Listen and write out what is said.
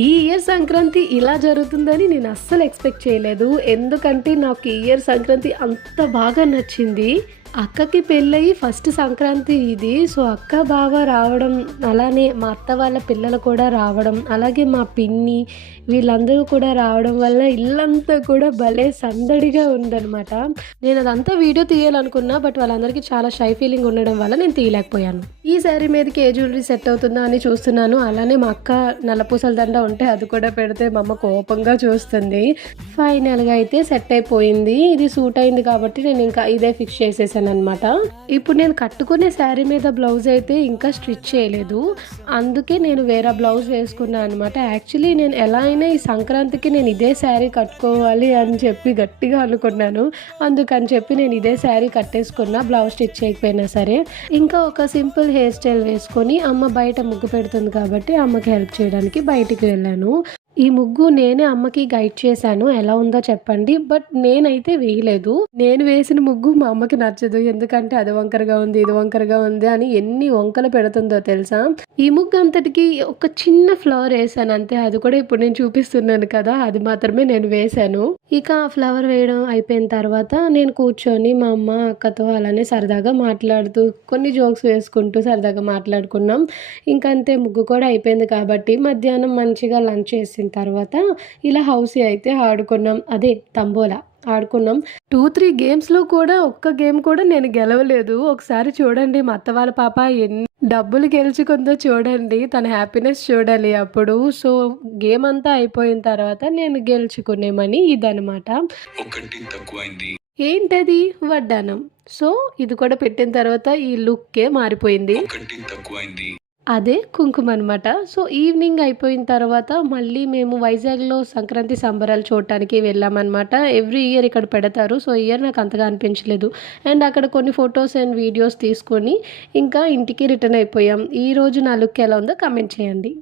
ఈ ఇయర్ సంక్రాంతి ఇలా జరుగుతుందని నేను అస్సలు ఎక్స్పెక్ట్ చేయలేదు. ఎందుకంటే నాకు ఈ ఇయర్ సంక్రాంతి అంత బాగా నచ్చింది. అక్కకి పెళ్ళయి ఫస్ట్ సంక్రాంతి ఇది. సో, అక్క, బావ రావడం, అలానే మా అత్త వాళ్ళ పిల్లలు కూడా రావడం, అలాగే మా పిన్ని వీళ్ళందరూ కూడా రావడం వల్ల ఇల్లంతా కూడా భలే సందడిగా ఉందనమాట. నేను అదంతా వీడియో తీయాలనుకున్నా, బట్ వాళ్ళందరికీ చాలా షై ఫీలింగ్ ఉండడం వల్ల నేను తీయలేకపోయాను. ఈ శారీ మీదకి ఏ జ్యువెలరీ సెట్ అవుతుందా అని చూస్తున్నాను. అలానే మా అక్క నల్లపూసల దండ ఉంటే అది కూడా పెడితే మా అమ్మ కోపంగా చూస్తుంది. ఫైనల్గా అయితే సెట్ అయిపోయింది. ఇది సూట్ అయింది కాబట్టి నేను ఇంకా ఇదే ఫిక్స్ చేసేసాను అనమాట. ఇప్పుడు నేను కట్టుకునే శారీ మీద బ్లౌజ్ అయితే ఇంకా స్టిచ్ చేయలేదు. అందుకే నేను వేరే బ్లౌజ్ వేసుకున్నాను అనమాట. యాక్చువల్లీ నేను ఎలా అయినా ఈ సంక్రాంతికి నేను ఇదే శారీ కట్టుకోవాలి అని చెప్పి గట్టిగా అనుకున్నాను. అందుకని చెప్పి నేను ఇదే శారీ కట్టేసుకున్నా, బ్లౌజ్ స్టిచ్ చేయకపోయినా సరే. ఇంకా ఒక సింపుల్ హెయిర్ స్టైల్ వేసుకొని అమ్మ బయట ముగ్గు పెడుతుంది కాబట్టి అమ్మకి హెల్ప్ చేయడానికి బయటికి వెళ్ళాను. ఈ ముగ్గు నేనే అమ్మకి గైడ్ చేశాను. ఎలా ఉందో చెప్పండి. బట్ నేనైతే వేయలేదు. నేను వేసిన ముగ్గు మా అమ్మకి నచ్చదు. ఎందుకంటే అది వంకరగా ఉంది, ఇది వంకరగా ఉంది అని ఎన్ని వంకలు పెడుతుందో తెలుసా. ఈ ముగ్గు అంతటికి ఒక చిన్న ఫ్లవర్ వేసాను అంతే. అది కూడా ఇప్పుడు నేను చూపిస్తున్నాను కదా, అది మాత్రమే నేను వేశాను. ఇక ఆ ఫ్లవర్ వేయడం అయిపోయిన తర్వాత నేను కూర్చొని మా అమ్మ అక్కతో అలానే సరదాగా మాట్లాడుతూ కొన్ని జోక్స్ వేసుకుంటూ సరదాగా మాట్లాడుకున్నాం. ఇంకంతే, ముగ్గు కూడా అయిపోయింది కాబట్టి మధ్యాహ్నం మంచిగా లంచ్ చేసి తర్వాత ఇలా హౌసీ అయితే ఆడుకున్నాం. అదే తంబోలా ఆడుకున్నాం. 2-3 గేమ్స్లో కూడా ఒక్క గేమ్ కూడా నేను గెలవలేదు. ఒకసారి చూడండి మా అత్త వాళ్ళ పాప ఎన్ని డబ్బులు గెలుచుకుందో చూడండి. తన హ్యాపీనెస్ చూడాలి అప్పుడు. సో, గేమ్ అంతా అయిపోయిన తర్వాత నేను గెలుచుకునేమని ఇదనమాట. ఏంటది? వడ్డానం. సో, ఇది కూడా పెట్టిన తర్వాత ఈ లుక్కే మారిపోయింది. అదే కుంకుమ అనమాట. సో, ఈవినింగ్ అయిపోయిన తర్వాత మళ్ళీ మేము వైజాగ్‌లో సంక్రాంతి సంబరాలు చూడటానికి వెళ్ళామనమాట. ఎవ్రీ ఇయర్ ఇక్కడ పెడతారు. సో, ఈ ఇయర్ నాకు అంతగా అనిపించలేదు. అండ్ అక్కడ కొన్ని ఫొటోస్ అండ్ వీడియోస్ తీసుకొని ఇంకా ఇంటికి రిటర్న్ అయిపోయాం. ఈరోజు నా లుక్ ఎలా ఉందో కామెంట్ చేయండి.